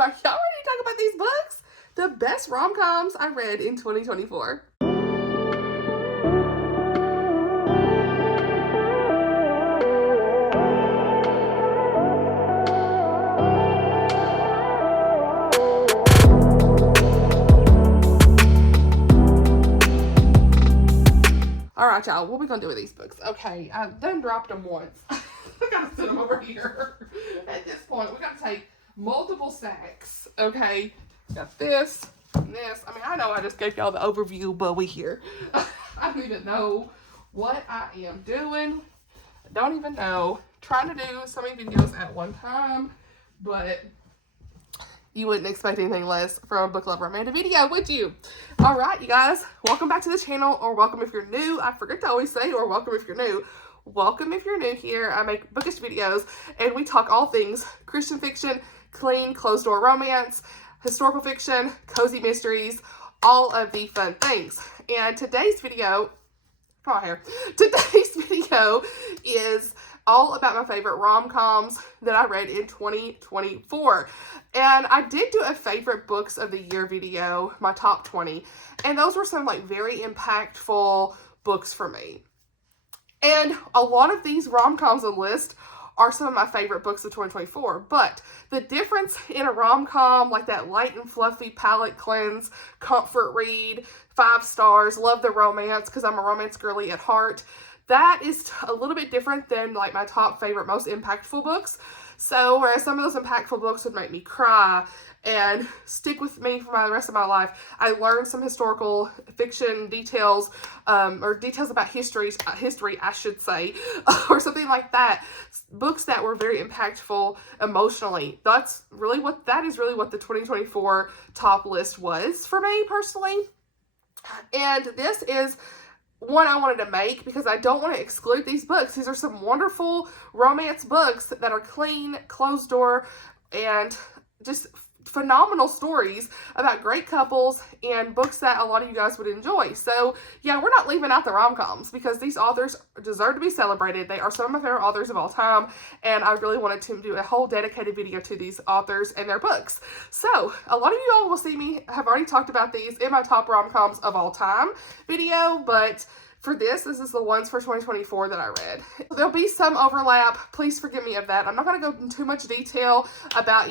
Are y'all ready to talk about these books? The best rom-coms I read in 2024. Alright, y'all, what are we gonna do with these books? Okay, I done dropped them once. I gotta sit them over here. At this point, we gotta take multiple stacks. Okay, got this and this. I mean, I know I just gave y'all the overview, but we here. I don't even know what I am doing. I don't even know. Trying to do so many videos at one time, but you wouldn't expect anything less from a book lover Amanda video, would you? All right, you guys, welcome back to the channel, or welcome if you're new. I forget to always say, or welcome if you're new. Welcome if you're new here. I make bookish videos, and we talk all things Christian fiction, clean, closed-door romance, historical fiction, cozy mysteries, all of the fun things. And today's video, come on here. Today's video is all about my favorite rom-coms that I read in 2024. And I did do a favorite books of the year video, my top 20. And those were some like very impactful books for me. And a lot of these rom-coms on the list are some of my favorite books of 2024. But the difference in a rom-com, like that light and fluffy palate cleanse, comfort read, 5 stars, love the romance because I'm a romance girly at heart, that is a little bit different than like my top favorite, most impactful books. So whereas some of those impactful books would make me cry and stick with me for the rest of my life, I learned some historical fiction details, or details about history, I should say, or something like that. Books that were very impactful emotionally. That is really what the 2024 top list was for me personally. And this is one I wanted to make because I don't want to exclude these books. These are some wonderful romance books that are clean, closed door, and just phenomenal stories about great couples and books that a lot of you guys would enjoy. So yeah, we're not leaving out the rom-coms because these authors deserve to be celebrated. They are some of my favorite authors of all time, and I really wanted to do a whole dedicated video to these authors and their books. So a lot of you all will see me have already talked about these in my top rom-coms of all time video, but for this is the ones for 2024 that I read. There'll be some overlap. Please forgive me of that. I'm not going to go into too much detail about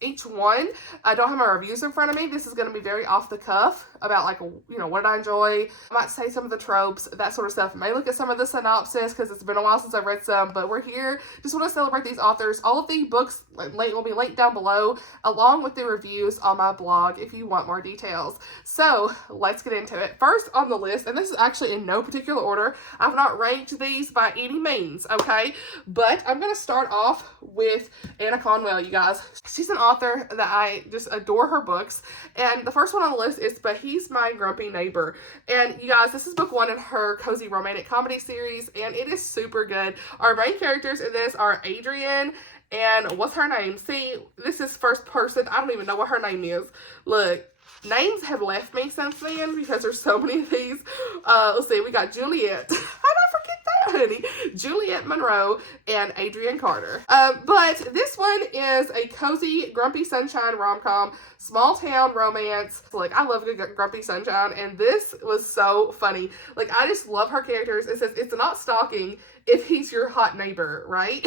each one. I don't have my reviews in front of me. This is going to be very off the cuff about like, you know, what did I enjoy. I might say some of the tropes, that sort of stuff. I may look at some of the synopsis because it's been a while since I've read some, but we're here. Just want to celebrate these authors. All of the books will be linked down below along with the reviews on my blog if you want more details. So let's get into it. First on the list, and this is actually in no particular order. I've not ranked these by any means, okay? But I'm going to start off with Annah Conwell, you guys. She's an author that I just adore her books. And the first one on the list is But He's My Grumpy Neighbor. And you guys, this is book 1 in her cozy romantic comedy series, and it is super good. Our main characters in this are Adrian and what's her name? See, this is first person. I don't even know what her name is. Look. Names have left me since then because there's so many of these. Let's see, we got Juliet. How did I forget that, honey? Juliet Monroe and Adrian Carter. But this one is a cozy, grumpy sunshine rom-com, small town romance. Like, I love good grumpy sunshine, and this was so funny. Like, I just love her characters. It says, it's not stalking if he's your hot neighbor, right?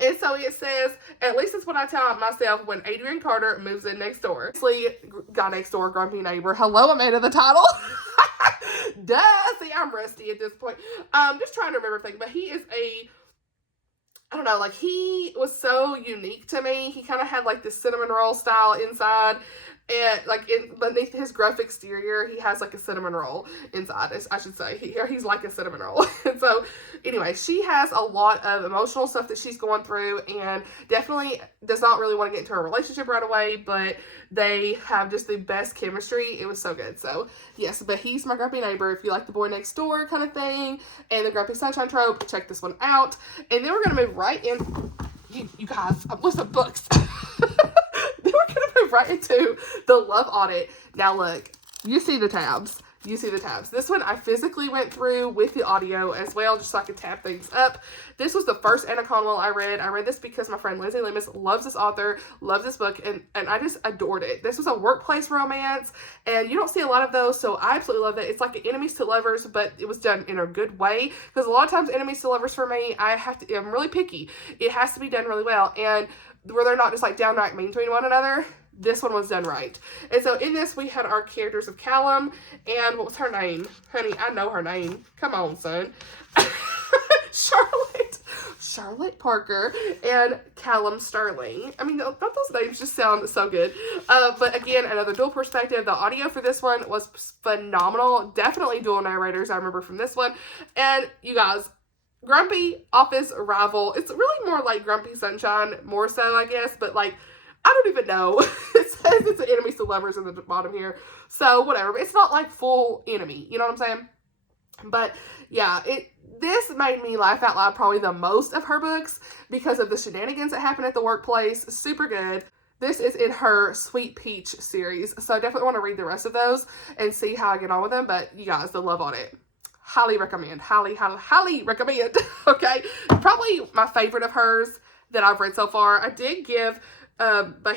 And so it says, at least it's what I tell myself when Adrian Carter moves in next door. Obviously, guy next door, grumpy neighbor. Hello, I'm Annah the title. Duh. See, I'm rusty at this point. Just trying to remember everything. But he is I don't know, like, he was so unique to me. He kind of had, like, this cinnamon roll style inside. And, like, beneath his gruff exterior, he has, like, a cinnamon roll inside, I should say. He's like a cinnamon roll. And so, anyway, she has a lot of emotional stuff that she's going through and definitely does not really want to get into a relationship right away, but they have just the best chemistry. It was so good. So, yes, But He's My Grumpy Neighbor. If you like the boy next door kind of thing and the grumpy sunshine trope, check this one out. And then we're going to move right in. You guys, I'm with some books. Then we're going to move right into the Love Audit. Now, look, you see the tabs. You see the tabs. This one I physically went through with the audio as well, just so I could tab things up. This was the first Annah Conwell I read. I read this because my friend Lindsay Lemus loves this author, loves this book, and I just adored it. This was a workplace romance, and you don't see a lot of those, so I absolutely love that. It's like enemies to lovers, but it was done in a good way, because a lot of times enemies to lovers for me, I'm really picky. It has to be done really well, and where they're not just like downright mean to one another. This one was done right. And so in this, we had our characters of Callum and what was her name? Honey, I know her name. Come on, son. Charlotte Parker and Callum Sterling. I mean, those names just sound so good. But again, another dual perspective. The audio for this one was phenomenal. Definitely dual narrators, I remember from this one. And you guys, grumpy office rival. It's really more like Grumpy Sunshine, more so, I guess. But like, I don't even know. It says it's enemies to lovers in the bottom here. So, whatever. But it's not like full enemy. You know what I'm saying? But, yeah. This made me laugh out loud probably the most of her books because of the shenanigans that happen at the workplace. Super good. This is in her Sweet Peach series. So, I definitely want to read the rest of those and see how I get on with them. But, you guys, the Love Audit. Highly recommend. Highly recommend. Okay? Probably my favorite of hers that I've read so far. I did give... but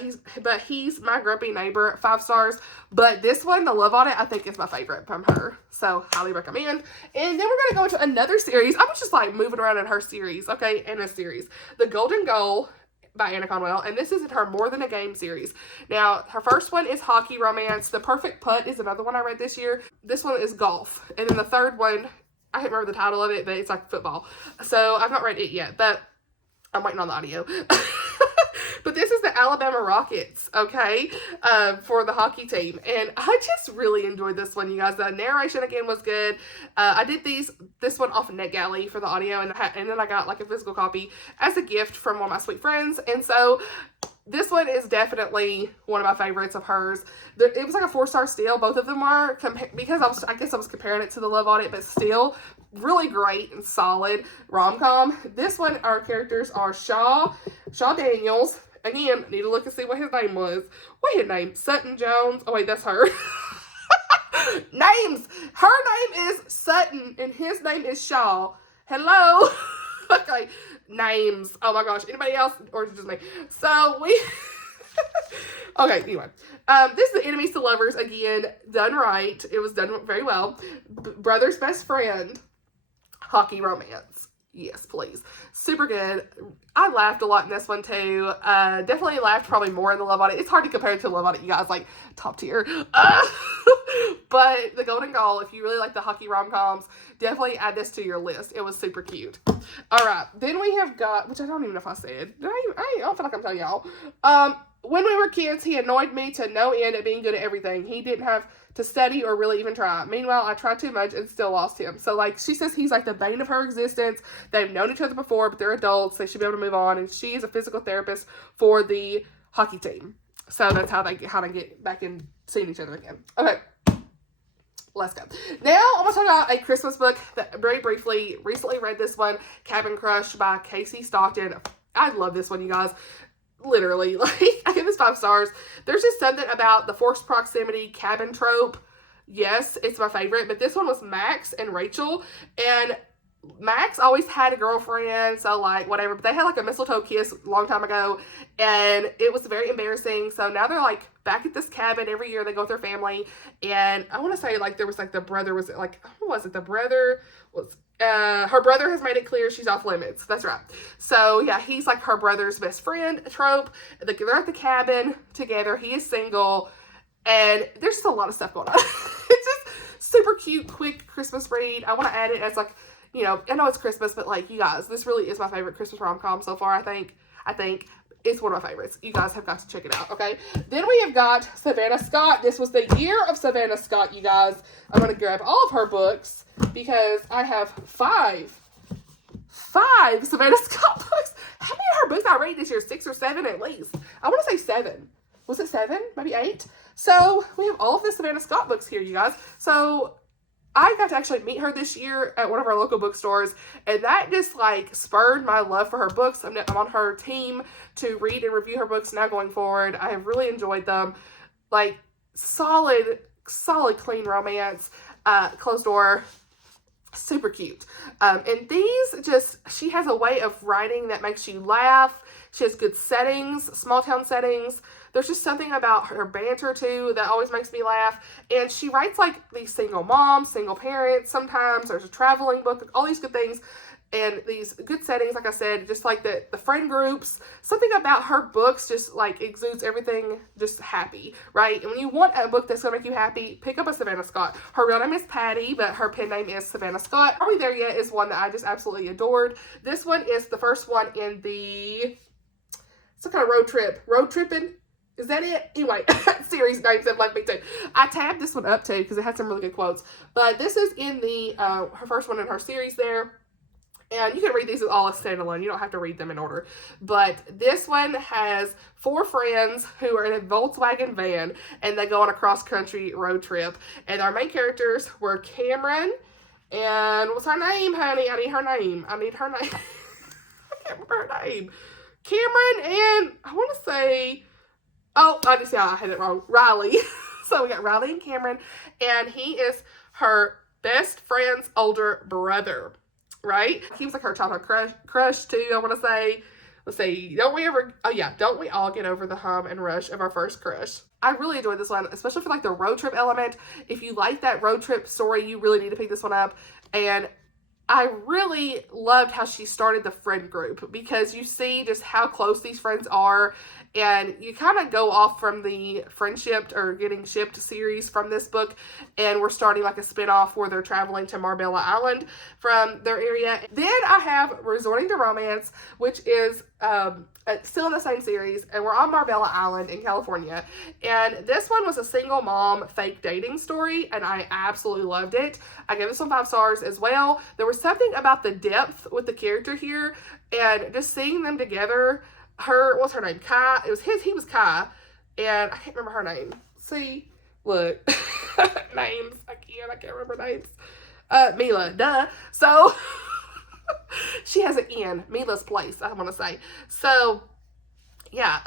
he's my grumpy neighbor 5 stars. But this one, the Love Audit, I think is my favorite from her. So highly recommend. And then we're gonna go into another series. I was just like moving around in her series, okay, in a series. The Golden Goal by Annah Conwell, and this is in her More Than a Game series. Now, her first one is hockey romance. The Perfect Putt is another one I read this year. This one is golf. And then the third one, I can't remember the title of it, but it's like football. So I've not read it yet, but I'm waiting on the audio. But this is the Alabama Rockets, okay, for the hockey team. And I just really enjoyed this one, you guys. The narration, again, was good. I did this one off of NetGalley for the audio, and then I got, like, a physical copy as a gift from one of my sweet friends. And so this one is definitely one of my favorites of hers. It was like a 4-star steal. Both of them were, because I guess I was comparing it to the Love Audit, but still really great and solid rom-com. This one, our characters are Shaw Daniels. Again, need to look and see what his name was. What his name? Sutton Jones. Oh, wait, that's her. Names. Her name is Sutton, and his name is Shaw. Hello. Okay. Names. Oh, my gosh. Anybody else? Or is it just me? So, we... Okay, anyway. This is the Enemies to Lovers. Again, done right. It was done very well. Brother's Best Friend. Hockey romance. Yes, please. Super good. I laughed a lot in this one, too. Definitely laughed probably more in the Love Audit. It's hard to compare it to the Love Audit, you guys. Like, top tier. But the Golden Goal, if you really like the hockey rom-coms, definitely add this to your list. It was super cute. All right. Then we have got, which I don't even know if I said. I don't feel like I'm telling y'all. When we were kids, he annoyed me to no end at being good at everything. He didn't have to study or really even try. Meanwhile, I tried too much and still lost him. So, like, she says he's like the bane of her existence. They've known each other before, but they're adults. They should be able to move on. And she's a physical therapist for the hockey team. So that's how they get back in seeing each other again. Okay. Let's go. Now, I'm going to talk about a Christmas book that very briefly, recently read this one, Cabin Crush by Kasey Stockton. I love this one, you guys. Literally, like, I give this 5 stars. There's just something about the forced proximity cabin trope. Yes, it's my favorite, but this one was Max and Rachel, and Max always had a girlfriend, so, like, whatever, but they had, like, a mistletoe kiss a long time ago, and it was very embarrassing, so now they're, like, back at this cabin every year. They go with their family, and I want to say, like, there was, like, the brother was, like, who was it? The brother was... her brother has made it clear she's off limits. That's right. So, yeah, he's like her brother's best friend trope. They're at the cabin together. He is single. And there's just a lot of stuff going on. It's just super cute, quick Christmas read. I want to add it as like, you know, I know it's Christmas, but like, you guys, this really is my favorite Christmas rom-com so far, I think. It's one of my favorites. You guys have got to check it out, okay? Then we have got Savannah Scott. This was the year of Savannah Scott, you guys. I'm going to grab all of her books because I have five Savannah Scott books. How many of her books I read this year? 6 or 7 at least. I want to say 7. Was it 7? Maybe 8? So we have all of the Savannah Scott books here, you guys. So I got to actually meet her this year at one of our local bookstores, and that just, like, spurred my love for her books. I'm on her team to read and review her books now going forward. I have really enjoyed them. Like, solid, clean romance. Closed Door. Super cute. And these she has a way of writing that makes you laugh. She has good settings, small town settings. There's just something about her banter too that always makes me laugh. And she writes like these single moms, single parents. Sometimes there's a traveling book, all these good things. And these good settings, like I said, just like the friend groups, something about her books just like exudes everything just happy, right? And when you want a book that's going to make you happy, pick up a Savannah Scott. Her real name is Patty, but her pen name is Savannah Scott. Are We There Yet is one that I just absolutely adored. This one is the first one in the, some kind of road tripping. Is that it? Anyway, series names have left me too. I tabbed this one up too because it had some really good quotes. But this is in the, her first one in her series there. And you can read these all as standalone. You don't have to read them in order. But this one has 4 friends who are in a Volkswagen van, and they go on a cross-country road trip. And our main characters were Cameron, and what's her name, honey? I need her name. I can't remember her name. Cameron and, I want to say, I had it wrong. Riley. So we got Riley and Cameron, and he is her best friend's older brother. Right? He was like her childhood crush too, I want to say. Let's see. Don't we all get over the hum and rush of our first crush? I really enjoyed this one, especially for like the road trip element. If you like that road trip story, you really need to pick this one up. And I really loved how she started the friend group because you see just how close these friends are. And you kind of go off from the Friendshipped or Getting Shipped series from this book. And we're starting like a spinoff where they're traveling to Marbella Island from their area. Then I have Resorting to Romance, which is still in the same series. And we're on Marbella Island in California. And this one was a single mom fake dating story. And I absolutely loved it. I gave this one 5 stars as well. There was something about the depth with the character here. And just seeing them together. What's her name? Kai. He was Kai. And I can't remember her name. See? Look. Names. I can't remember names. Mila. Duh. So, she has an N. Mila's place, I want to say. So, yeah.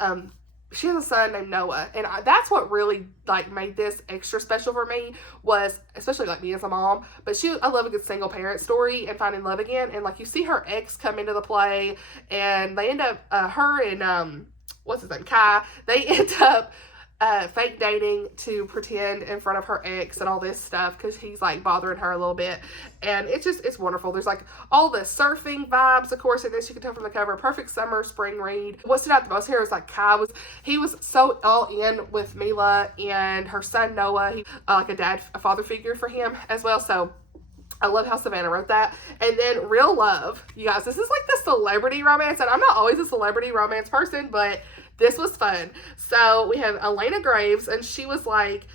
She has a son named Noah. And that's what really, like, made this extra special for me was, especially, like, me as a mom. But I love a good single parent story and finding love again. And, like, you see her ex come into the play. And they end up, her and, what's his name? Kai. They end up fake dating to pretend in front of her ex and all this stuff because he's like bothering her a little bit. And it's wonderful. There's like all the surfing vibes, of course, in this. You can tell from the cover. Perfect summer, spring read. What stood out the most here is like Kai he was so all in with Mila and her son Noah. He like a father figure for him as well. So I love how Savannah wrote that. And then Real Love. You guys, this is like the celebrity romance. And I'm not always a celebrity romance person, but this was fun. So we have Elena Graves, and she's like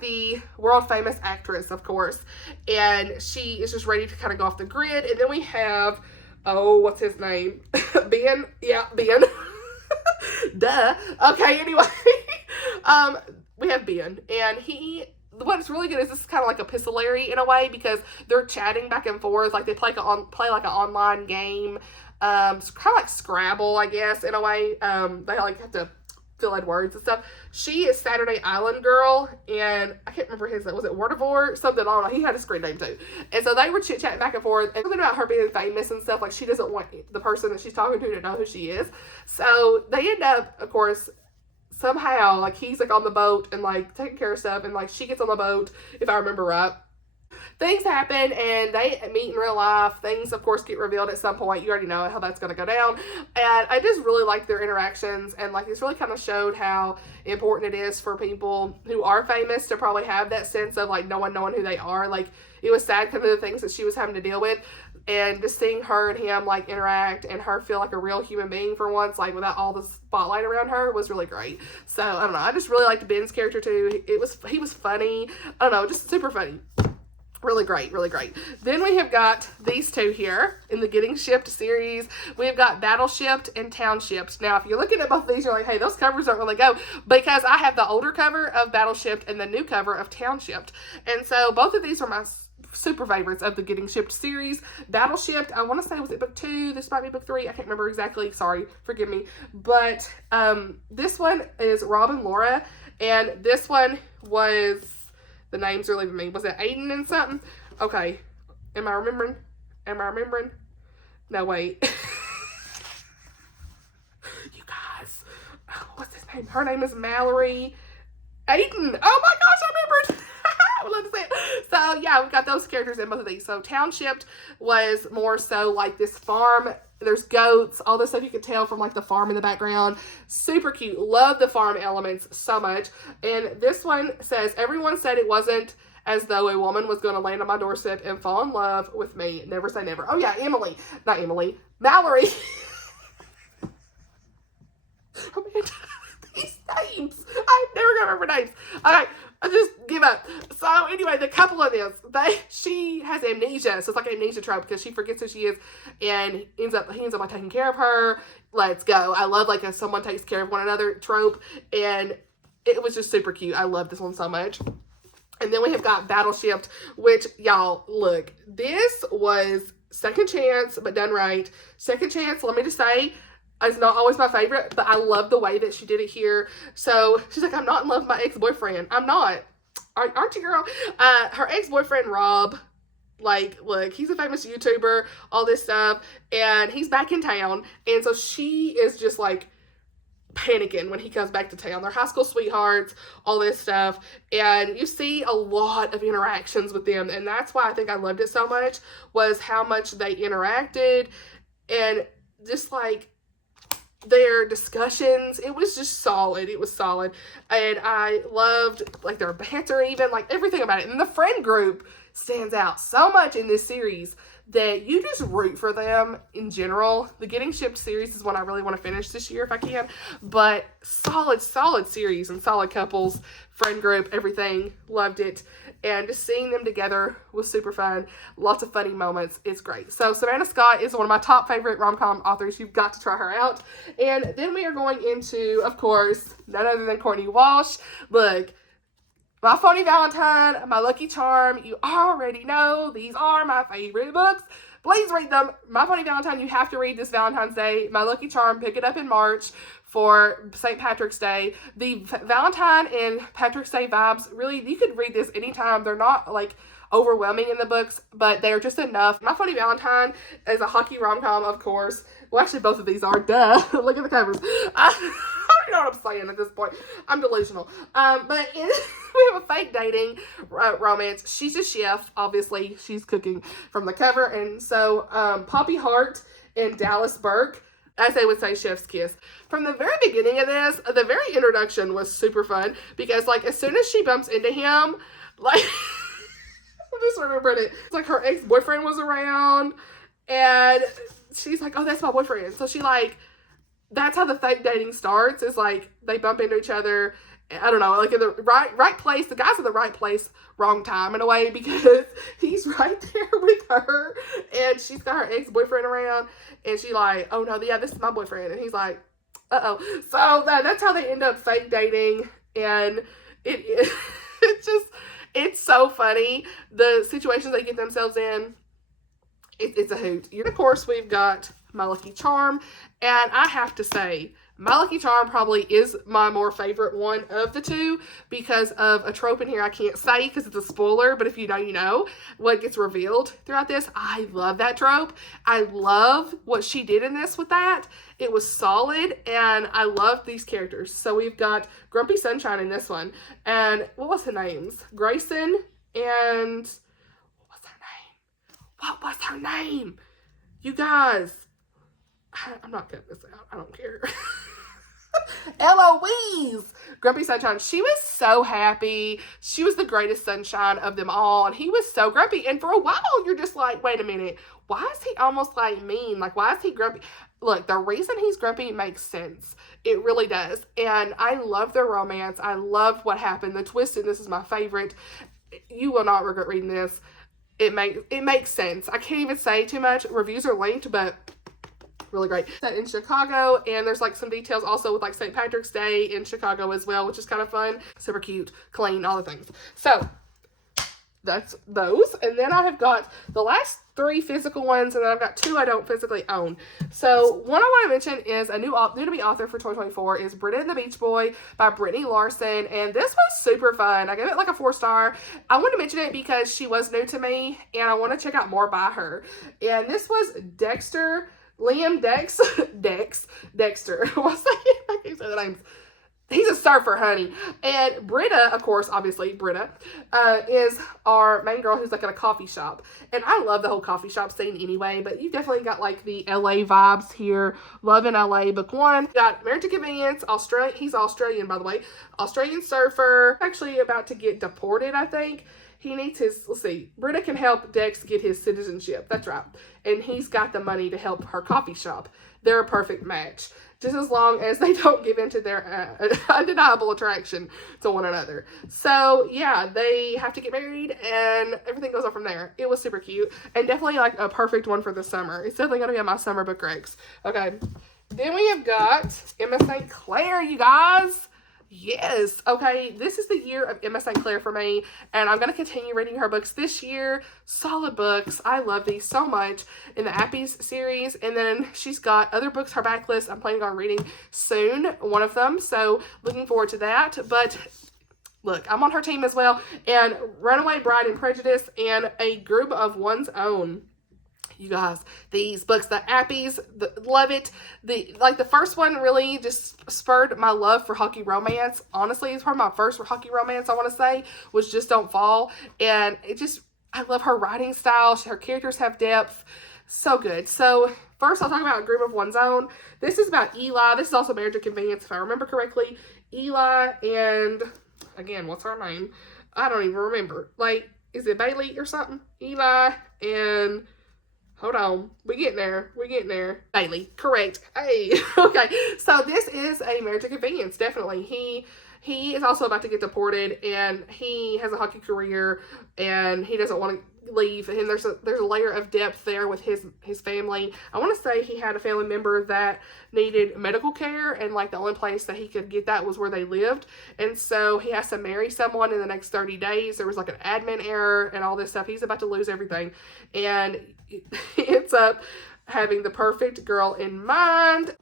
the world famous actress, of course. And she is just ready to kind of go off the grid. And then we have, what's his name? Ben. Yeah, Ben. Duh. Okay, anyway. We have Ben. And what's really good is this is kind of like epistolary in a way because they're chatting back and forth. Like they play like an online game. It's kind of like Scrabble, I guess, in a way. They like have to fill in words and stuff. She is Saturday Island Girl, and I can't remember his name. Was it Wordivore? Something, I don't know. He had a screen name too. And so they were chit-chatting back and forth, and something about her being famous and stuff, like she doesn't want the person that she's talking to know who she is. So they end up, of course, somehow, like he's like on the boat and like taking care of stuff, and like she gets on the boat, if I remember right. Things happen and they meet in real life. Things, of course, get revealed at some point. You already know how that's going to go down. And I just really liked their interactions. And, like, it's really kind of showed how important it is for people who are famous to probably have that sense of, like, no one knowing who they are. Like, it was sad kind of the things that she was having to deal with. And just seeing her and him, like, interact and her feel like a real human being for once, like, without all the spotlight around her was really great. So, I don't know. I just really liked Ben's character, too. He was funny. I don't know. Just super funny. Really great, really great. Then we have got these two here in the Getting Shipped series. We've got Battleshipped and Townshipped. Now, if you're looking at both of these, you're like, hey, those covers don't really go. Because I have the older cover of Battleshipped and the new cover of Townshipped. And so both of these are my super favorites of the Getting Shipped series. Battleshipped, I want to say, was it book 2? This might be book 3. I can't remember exactly. Sorry, forgive me. But this one is Rob and Laura. And this one was The names are leaving me. Was it Aiden and something? Okay. Am I remembering? No, wait. You guys. Oh, what's his name? Her name is Mallory. Aiden. Oh my gosh, I remembered. I would love to say it. So yeah, we've got those characters in both of these. So Townshipped was more so like this farm. There's goats, all this stuff you can tell from like the farm in the background. Super cute. Love the farm elements so much. And this one says, everyone said it wasn't as though a woman was going to land on my doorstep and fall in love with me. Never say never. Oh yeah, Mallory. Oh man, these names. I'm never going to remember names. Okay. I just give up. So anyway, the couple of this, she has amnesia. So it's like an amnesia trope because she forgets who she is and he ends up like taking care of her. Let's go. I love like a someone takes care of one another trope. And it was just super cute. I love this one so much. And then we have got Battleshipped, which y'all, look, this was second chance, but done right. Second chance, let me just say, it's not always my favorite, but I love the way that she did it here. So she's like, I'm not in love with my ex-boyfriend. I'm not. Aren't you, girl? Her ex-boyfriend, Rob, like, look, he's a famous YouTuber, all this stuff, and he's back in town. And so she is just like panicking when he comes back to town. They're high school sweethearts, all this stuff. And you see a lot of interactions with them. And that's why I think I loved it so much, was how much they interacted and just like their discussions. It was just solid. It was solid. And I loved like their banter, even like everything about it. And the friend group stands out so much in this series that you just root for them in general. The Getting Shipped series is one I really want to finish this year if I can. But solid series and solid couples, friend group, everything. Loved it. And just seeing them together was super fun. Lots of funny moments. It's great. So Savannah Scott is one of my top favorite rom-com authors. You've got to try her out. And then we are going into, of course, none other than Courtney Walsh. Look, my Phony Valentine, my Lucky Charm, you already know these are my favorite books. Please read them. My Phony Valentine, you have to read this Valentine's Day. My Lucky Charm, pick it up in March for St. Patrick's Day. The Valentine and Patrick's Day vibes, really, you could read this anytime. They're not like overwhelming in the books, but they're just enough. My Phony Valentine is a hockey rom-com, of course. Well, actually, both of these are. Duh. Look at the covers. I don't know what I'm saying at this point. I'm delusional. But we have a fake dating romance. She's a chef. Obviously, she's cooking from the cover. And so, Poppy Hart and Dallas Burke, as they would say, chef's kiss. From the very beginning of this, the very introduction was super fun because, like, as soon as she bumps into him, like, I just remembered it. It's like her ex-boyfriend was around, and she's like, oh, that's my boyfriend. So she, like, that's how the fake dating starts, is, like, they bump into each other, I don't know, like, in the right place. The guy's in the right place, wrong time, in a way, because he's right there with her, and she's got her ex-boyfriend around, and she like, oh, no, yeah, this is my boyfriend, and he's like, uh-oh. So that's how they end up fake dating, and it's so funny, the situations they get themselves in. It's a hoot. Of course, we've got My Lucky Charm, and I have to say, My Lucky Charm probably is my more favorite one of the two because of a trope in here I can't say because it's a spoiler, but if you know, you know what gets revealed throughout this. I love that trope. I love what she did in this with that. It was solid, and I love these characters. So we've got Grumpy Sunshine in this one, and what was her names? Grayson and what was her name? You guys, I'm not cutting this out. I don't care. Eloise, Grumpy Sunshine. She was so happy. She was the greatest sunshine of them all, and he was so grumpy. And for a while, you're just like, wait a minute. Why is he almost like mean? Like, why is he grumpy? Look, the reason he's grumpy makes sense. It really does. And I love their romance. I loved what happened. The twist in this is my favorite. You will not regret reading this. It makes sense. I can't even say too much. Reviews are linked, but really great. Set in Chicago, and there's like some details also with like St. Patrick's Day in Chicago as well, which is kind of fun. Super cute, clean, all the things. So that's those. And then I have got the last 3 physical ones, and then I've got 2 I don't physically own. So one I want to mention is a new to be author for 2024 is Britta and the Beach Boy by Brittany Larsen, and this was super fun. I gave it like a 4-star. I want to mention it because she was new to me, and I want to check out more by her. And this was Dexter, Liam Dexter. What's that? I can't say the names. He's a surfer, honey. And Britta, of course, obviously, Britta, is our main girl who's like at a coffee shop. And I love the whole coffee shop scene anyway, but you've definitely got like the LA vibes here. Love in LA, book 1. Got Married to Convenience, he's Australian, by the way. Australian surfer, actually about to get deported, I think. He needs his, let's see, Britta can help Dex get his citizenship. That's right. And he's got the money to help her coffee shop. They're a perfect match. Just as long as they don't give in to their undeniable attraction to one another. So, yeah, they have to get married, and everything goes on from there. It was super cute, and definitely, like, a perfect one for the summer. It's definitely going to be on my summer book recs. Okay, then we have got Emma St. Clair, you guys. Yes. Okay, this is the year of Emma St. Clair for me, and I'm going to continue reading her books this year. Solid books. I love these so much in the Appies series, and then she's got other books, her backlist. I'm planning on reading soon, one of them, so looking forward to that. But look, I'm on her team as well, and Runaway, Bride, and Prejudice, and A Groom of One's Own. You guys, these books, the Appies, love it. The first one really just spurred my love for hockey romance. Honestly, it's probably my first hockey romance, I want to say, was Just Don't Fall. And I love her writing style. Her characters have depth. So good. So first, I'll talk about A Groom of One's Own. This is about Eli. This is also Marriage to Convenience, if I remember correctly. Eli and, again, what's her name? I don't even remember. Like, is it Bailey or something? Eli and... Hold on. We're getting there. Bailey. Correct. Hey. Okay. So this is a Marriage to Convenience. Definitely. He is also about to get deported, and he has a hockey career, and he doesn't want to leave. And there's a layer of depth there with his family. I want to say he had a family member that needed medical care, and like the only place that he could get that was where they lived. And so he has to marry someone in the next 30 days. There was like an admin error and all this stuff. He's about to lose everything. And he ends up having the perfect girl in mind.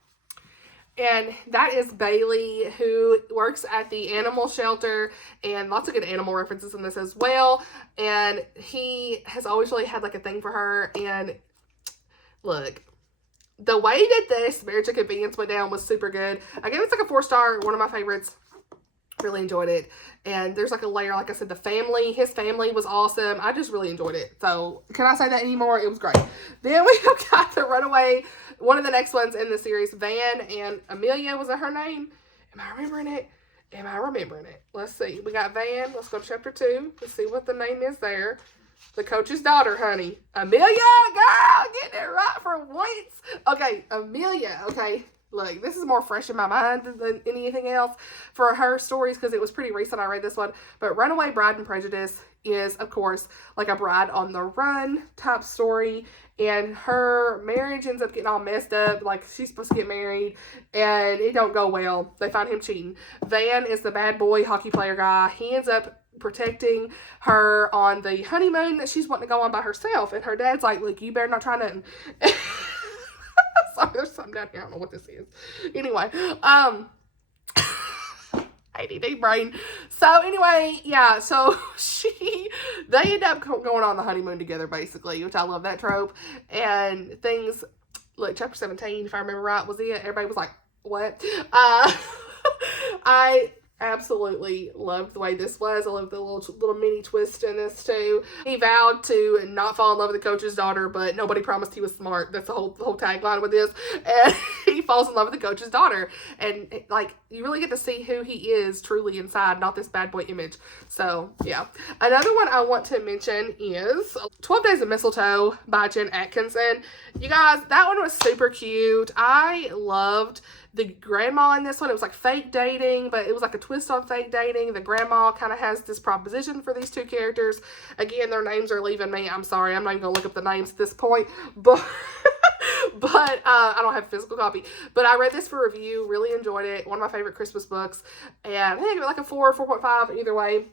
And that is Bailey, who works at the animal shelter, and lots of good animal references in this as well. And he has always really had like a thing for her. And look, the way that this Marriage to Convenience went down was super good. I gave it like a 4-star, one of my favorites. Really enjoyed it. And there's like a layer, like I said, his family was awesome. I just really enjoyed it. So can I say that anymore? It was great. Then we have got the Runaway, one of the next ones in the series, Van and Amelia. Was that her name? Am I remembering it? Let's see. We got Van. Let's go to chapter 2. Let's see what the name is there. The coach's daughter, honey. Amelia, girl, getting it right for once. Okay, Amelia. Okay. Look, this is more fresh in my mind than anything else for her stories, because it was pretty recent I read this one. But Runaway, Bride, and Prejudice is, of course, like a bride on the run type story. And her marriage ends up getting all messed up. Like, she's supposed to get married, and it don't go well. They find him cheating. Van is the bad boy hockey player guy. He ends up protecting her on the honeymoon that she's wanting to go on by herself. And her dad's like, look, you better not try nothing. Sorry, there's something down here. I don't know what this is. Anyway, ADD brain. So anyway, yeah, so they end up going on the honeymoon together, basically, which I love that trope. And things, look, chapter 17, if I remember right, was it. Everybody was like, what? I absolutely loved the way this was. I loved the little mini twist in this too. He vowed to not fall in love with the coach's daughter, but nobody promised he was smart. That's the whole tagline with this. And he falls in love with the coach's daughter, and like, you really get to see who he is truly inside, not this bad boy image. So yeah. Another one I want to mention is 12 Days of Mistletoe by Jen Atkinson. You guys, that one was super cute. I loved the grandma in this one. It was like fake dating, but it was like a twist on fake dating. The grandma kind of has this proposition for these 2 characters. Again, their names are leaving me. I'm sorry. I'm not even going to look up the names at this point. But I don't have a physical copy. But I read this for review. Really enjoyed it. One of my favorite Christmas books. And I think I give it like a 4 or 4.5 either way.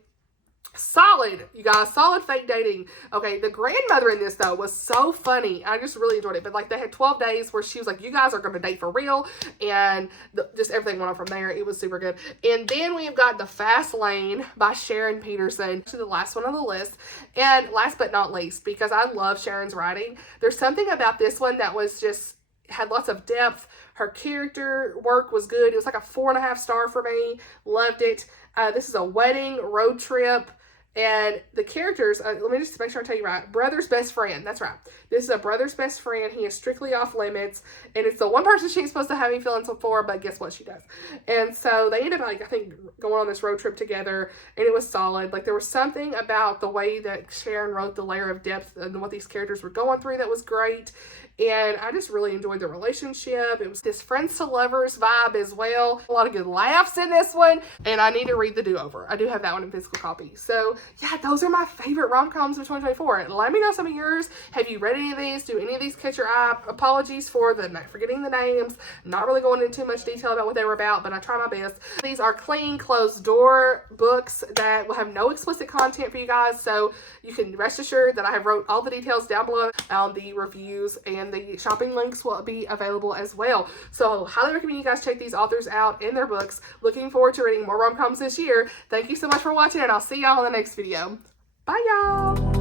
Solid, you guys, solid fake dating. Okay, the grandmother in this, though, was so funny. I just really enjoyed it. But, like, they had 12 days where she was like, you guys are going to date for real. And just everything went on from there. It was super good. And then we've got The Fast Lane by Sharon Peterson. To the last one on the list. And last but not least, because I love Sharon's writing, there's something about this one that was just, had lots of depth. Her character work was good. It was like a 4.5 star for me. Loved it. This is a wedding road trip. And the characters, let me just make sure I tell you right. Brother's best friend. That's right. This is a brother's best friend. He is strictly off limits. And it's the one person she ain't supposed to have any feelings for, but guess what? She does. And so they ended up, like, I think, going on this road trip together. And it was solid. Like, there was something about the way that Sharon wrote the layer of depth and what these characters were going through that was great. And I just really enjoyed the relationship. It was this friends to lovers vibe as well. A lot of good laughs in this one. And I need to read the do-over. I do have that one in physical copy. So, yeah, those are my favorite rom-coms of 2024. Let me know some of yours. Have you read any of these? Do any of these catch your eye? Apologies for forgetting the names. Not really going into too much detail about what they were about, but I try my best. These are clean, closed-door books that will have no explicit content for you guys. So you can rest assured that I have wrote all the details down below on the reviews, and the shopping links will be available as well. So highly recommend you guys check these authors out and their books. Looking forward to reading more rom-coms this year. Thank you so much for watching, and I'll see y'all in the next video. Bye, y'all.